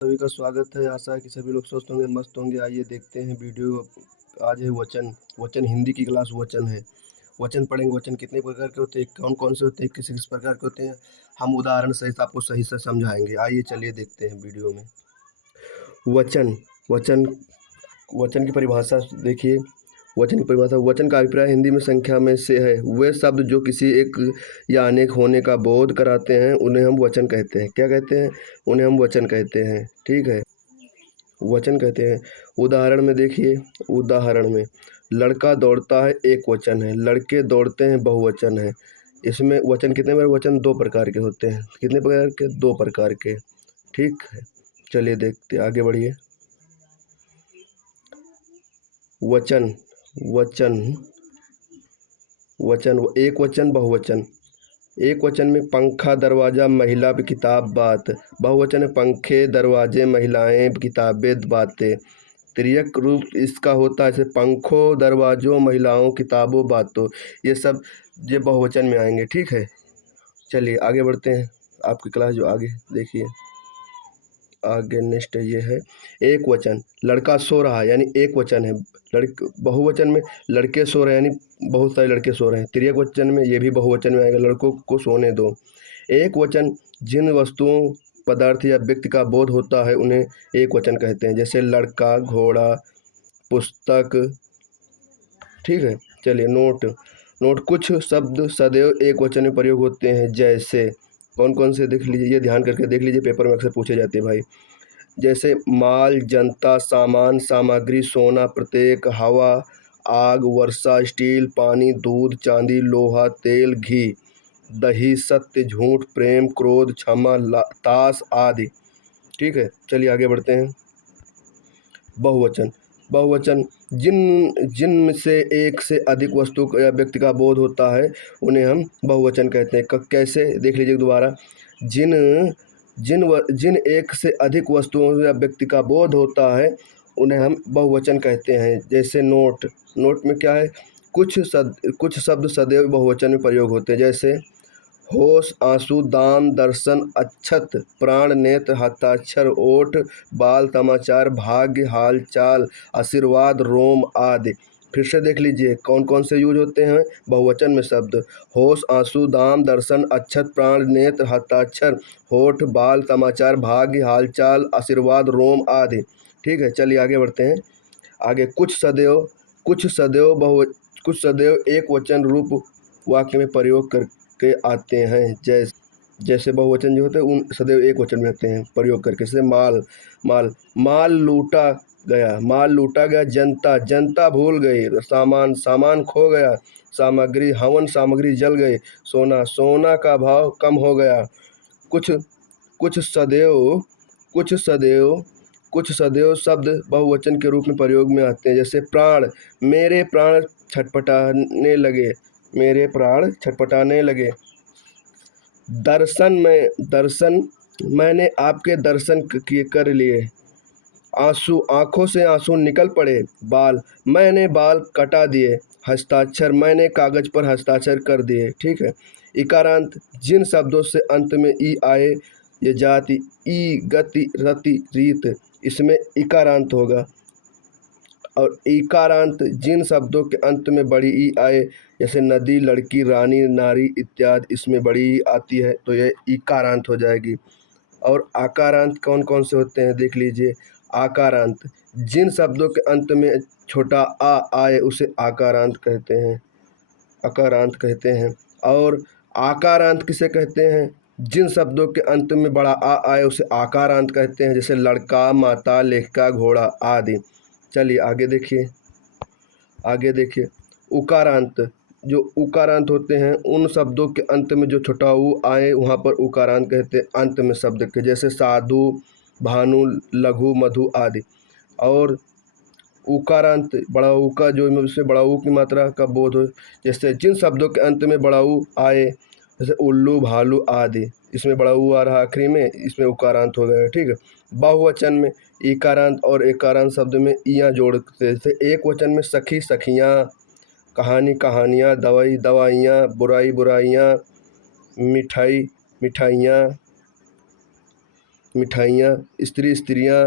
सभी का स्वागत है। आशा है कि सभी लोग स्वस्थ होंगे, मस्त होंगे। आइए देखते हैं वीडियो। आज है वचन। वचन हिंदी की क्लास वचन है। वचन पढ़ेंगे। वचन कितने प्रकार के होते हैं, कौन कौन से होते हैं, किस किस प्रकार के होते हैं, हम उदाहरण सहित आपको सही से समझाएंगे। आइए चलिए देखते हैं वीडियो में। वचन। वचन वचन की परिभाषा देखिए। वचन की परिभाषा: वचन का अभिप्राय हिंदी में संख्या में से है वे शब्द जो किसी एक या अनेक होने का बोध कराते हैं, उन्हें हम वचन कहते हैं। क्या कहते हैं? उन्हें हम वचन कहते हैं। ठीक है, वचन कहते हैं। उदाहरण में देखिए। उदाहरण में लड़का दौड़ता है एक वचन है, लड़के दौड़ते हैं बहुवचन है। इसमें वचन कितने प्रकार? वचन दो प्रकार के होते हैं। कितने प्रकार के? दो प्रकार के। ठीक है, चलिए देखते, आगे बढ़िए। वचन। वचन वचन एक वचन बहुवचन। एक वचन में पंखा दरवाजा महिला किताब बात। बहुवचन में पंखे दरवाजे महिलाएं किताबें बातें। तिर्यक रूप इसका होता है जैसे पंखों दरवाजों महिलाओं किताबों बातों। ये सब ये बहुवचन में आएंगे। ठीक है, चलिए आगे बढ़ते हैं। आपकी क्लास जो आगे देखिए। आगे नेक्स्ट ये है एक वचन। लड़का सो रहा है यानी एक वचन है। बहुवचन में लड़के सो रहे हैं यानी बहुत सारे लड़के सो रहे हैं। तिर्यक वचन में ये भी बहुवचन में आएगा, लड़कों को सोने दो। एक वचन जिन वस्तुओं पदार्थ या व्यक्ति का बोध होता है उन्हें एक वचन कहते हैं, जैसे लड़का, घोड़ा, पुस्तक। ठीक है, चलिए नोट। नोट: कुछ शब्द सदैव एक वचन में प्रयोग होते हैं, जैसे कौन कौन से देख लीजिए, ये ध्यान करके देख लीजिए, पेपर में अक्सर पूछे जाते हैं भाई। जैसे माल, जनता, सामान, सामग्री, सोना, प्रत्येक, हवा, आग, वर्षा, स्टील, पानी, दूध, चांदी, लोहा, तेल, घी, दही, सत्य, झूठ, प्रेम, क्रोध, क्षमा, ताश आदि। ठीक है, चलिए आगे बढ़ते हैं। बहुवचन। बहुवचन जिन जिनमें से एक से अधिक वस्तु या व्यक्ति का बोध होता है उन्हें हम बहुवचन कहते हैं। कैसे? देख लीजिए दोबारा। जिन जिन एक से अधिक वस्तुओं या व्यक्ति का बोध होता है उन्हें हम बहुवचन कहते हैं। जैसे नोट। नोट में क्या है? कुछ शब्द सदैव बहुवचन में प्रयोग होते हैं, जैसे होश, आंसू, दाम, दर्शन, अक्षत, प्राण, नेत्र, हस्ताक्षर, ओठ, बाल, समाचार, भाग्य, हाल चाल, आशीर्वाद, रोम आदि। फिर से देख लीजिए कौन कौन से यूज होते हैं बहुवचन में शब्द। होश, आंसू, दाम, दर्शन, अक्षत, प्राण, नेत्र, हस्ताक्षर, होठ, बाल, समाचार, भाग्य, हाल चाल, आशीर्वाद, रोम आदि। ठीक है, चलिए आगे बढ़ते हैं। आगे कुछ सदैव एक वचन रूप वाक्य में प्रयोग करके आते हैं, जैसे बहुवचन जो होते हैं उन सदैव एक वचन में आते हैं प्रयोग करके। जैसे माल। माल लूटा गया, माल लूटा गया। जनता, जनता भूल गई। सामान, सामान खो गया। सामग्री, हवन सामग्री जल गई। सोना, सोना का भाव कम हो गया। कुछ कुछ सदैव कुछ सदैव कुछ सदैव शब्द बहुवचन के रूप में प्रयोग में आते हैं, जैसे प्राण, मेरे प्राण छटपटाने लगे। मेरे प्राण छटपटाने लगे। दर्शन, मैंने आपके दर्शन किए कर लिए। आंसू, आंखों से आंसू निकल पड़े। बाल, मैंने बाल कटा दिए। हस्ताक्षर, मैंने कागज पर हस्ताक्षर कर दिए। ठीक है। इकारांत, जिन शब्दों से अंत में ई आए, ये जाति, ई, गति, रति, रीत, इसमें इकारांत होगा। और इकारांत जिन शब्दों के अंत में बड़ी ई आए, जैसे नदी, लड़की, रानी, नारी इत्यादि, इसमें बड़ी ई आती है तो यह इकारांत हो जाएगी। और आकारांत कौन कौन से होते हैं देख लीजिए। आकारांत जिन शब्दों के अंत में छोटा आ आए उसे आकारांत कहते हैं, अकारांत कहते हैं। और आकारांत किसे कहते हैं? जिन शब्दों के अंत में बड़ा आ आए उसे आकारांत कहते हैं, जैसे लड़का, माता, लेखिका, घोड़ा आदि। चलिए आगे देखिए। आगे देखिए उकारांत। जो उकारांत होते हैं उन शब्दों के अंत में जो छोटा ऊ आए वहाँ पर उकारांत कहते हैं, अंत में शब्द के, जैसे साधु, भानु, लघु, मधु आदि। और उकारांत बड़ा ऊ का जो इसमें बड़ा ऊ की मात्रा का बोध हो, जैसे जिन शब्दों के अंत में बड़ा ऊ आए, जैसे उल्लू, भालू आदि, इसमें बड़ा ऊ आ रहा आखिरी में, इसमें उकारांत हो गया। ठीक है। बहुवचन में इकारांत और एकारांत शब्द में इयाँ जोड़ते, जैसे एक वचन में सखी, सखियाँ, कहानी, कहानियाँ, दवाई, दवाइयाँ, बुराई, बुराइयाँ, मिठाई, मिठाइयाँ। मिठाइयाँ, स्त्री स्त्रियाँ,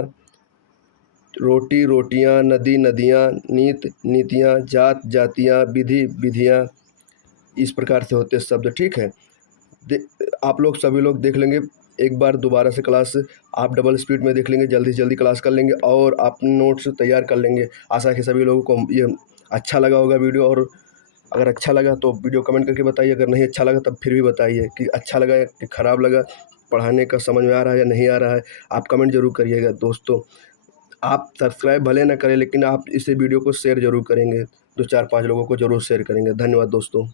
रोटी रोटियाँ, नदी नदियाँ, नीत नीतियाँ, जात जातियाँ, विधि विधियाँ, इस प्रकार से होते शब्द। ठीक है, आप लोग सभी लोग देख लेंगे एक बार दोबारा से क्लास, आप डबल स्पीड में देख लेंगे, जल्दी से जल्दी क्लास कर लेंगे और आप नोट्स तैयार कर लेंगे। आशा है कि सभी लोगों को ये अच्छा लगा होगा वीडियो, और अगर अच्छा लगा तो वीडियो कमेंट करके बताइए, अगर नहीं अच्छा लगा तब फिर भी बताइए कि अच्छा लगा कि ख़राब लगा, पढ़ाने का समझ में आ रहा है या नहीं आ रहा है, आप कमेंट ज़रूर करिएगा। दोस्तों, आप सब्सक्राइब भले ना करें, लेकिन आप इस वीडियो को शेयर ज़रूर करेंगे, 2 4 5 लोगों को ज़रूर शेयर करेंगे। धन्यवाद दोस्तों।